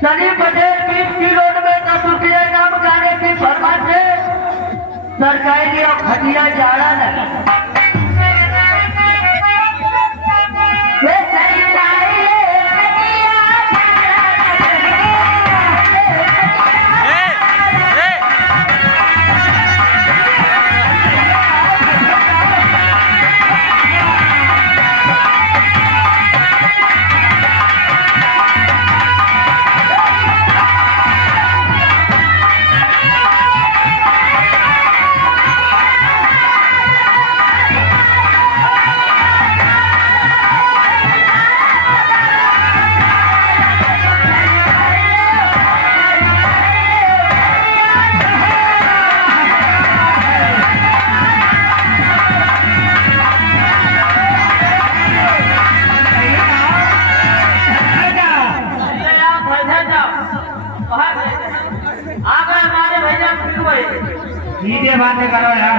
Sunny Patel 20 kilo में 10 रुपये नाम गाने की फरमाइश है। सरकारी और खटिया जाड़ा लगा सीधे बातें करो यार,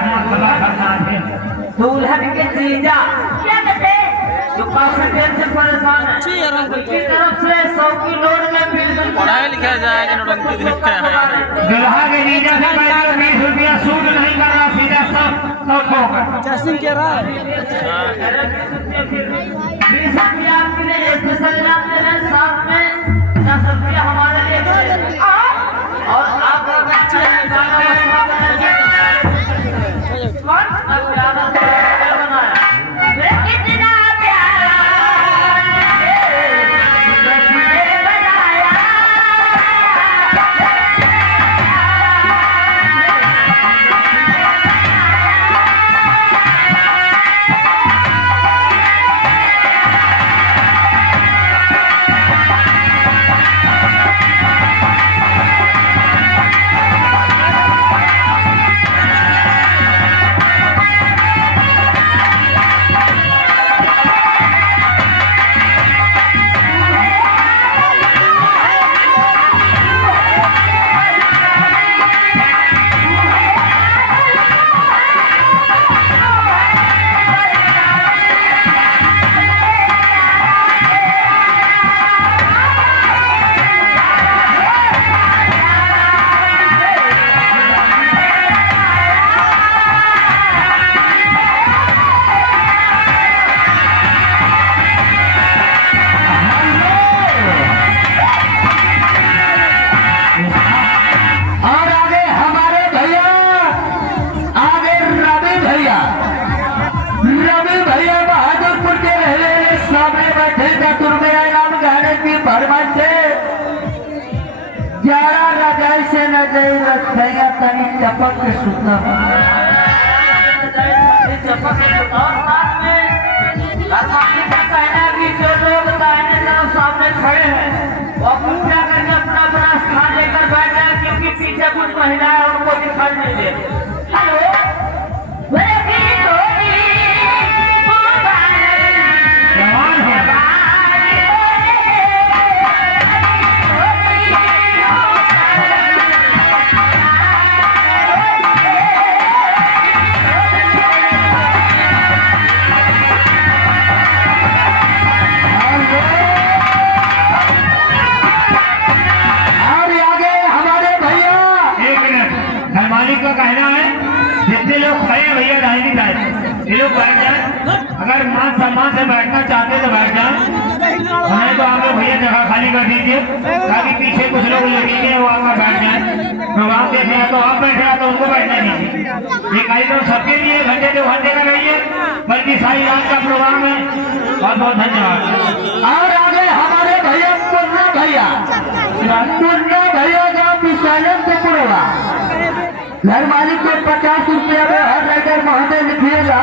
दुल्हन के जीजा क्या कहते जो पार्सेंटेज से परेशान है उनकी तरफ से 100 की नोट में बिल्कुल पढ़ाया लिखा जाएगा नोटंकी देखते हैं। दुल्हा के जीजा से पहले 20 रुपया सूद नहीं कर रहा, सीधा 100 ठोकर जैसिंग कह रहा है 20 रुपया आपके लिए स्पेशल इनाम दे रहे हैं, साथ में 10 रुपया हमारे लिए और आप चपक के सूतना चपक और साथ में आसानी का कहना कि जो लोग दाहिने तरफ सामने खड़े हैं वो कृपया करके अपना अपना स्थान लेकर बैठ जाए, क्योंकि पीछे कुछ महिलाएं उनको दिखाई नहीं दे। हेलो का कहना है जितने लोग खड़े हैं भैया दाहिनी साइड ये लोग बैठ जाए, अगर मान सम्मान से बैठना चाहते तो बैठ जाए, नहीं तो आप लोग भैया जगह खाली कर दीजिए ताकि पीछे कुछ लोग लगेंगे वो आकर बैठ जाए। प्रोग्राम देखेगा तो आप बैठेगा तो उनको बैठने दीजिए। ये कार्यक्रम सबके लिए घंटे 2 घंटे का नहीं है बल्कि सारी रात का प्रोग्राम है। बहुत बहुत धन्यवाद। और आगे हमारे भैया पुन्ना भैया का विशालन से पुरवा घर मालिक को 50 रुपया में हर राइडर महोदय लिखिएगा।